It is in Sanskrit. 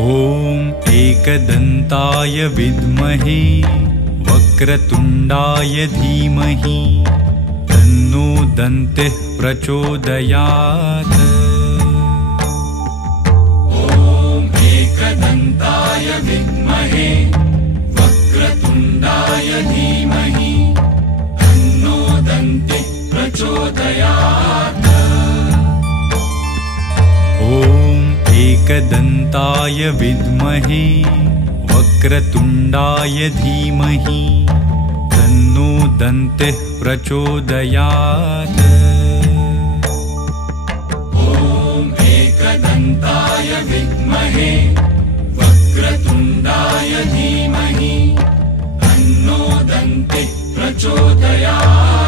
ॐ एकदन्ताय विद्महे वक्रतुण्डाय धीमहि तन्नो दन्तिः प्रचोदयात्। ॐ एकदन्ताय विद्महे वक्रतुण्डाय धीमहि तन्नो दन्तिः प्रचोदयात्। ॐ एकदन्ताय विद्महे वक्रतुण्डाय धीमहि तन्नो दन्तिः प्रचोदयात्। ॐ एकदन्ताय विद्महे वक्रतुण्डाय धीमहि तन्नो दन्तिः प्रचोदयात्।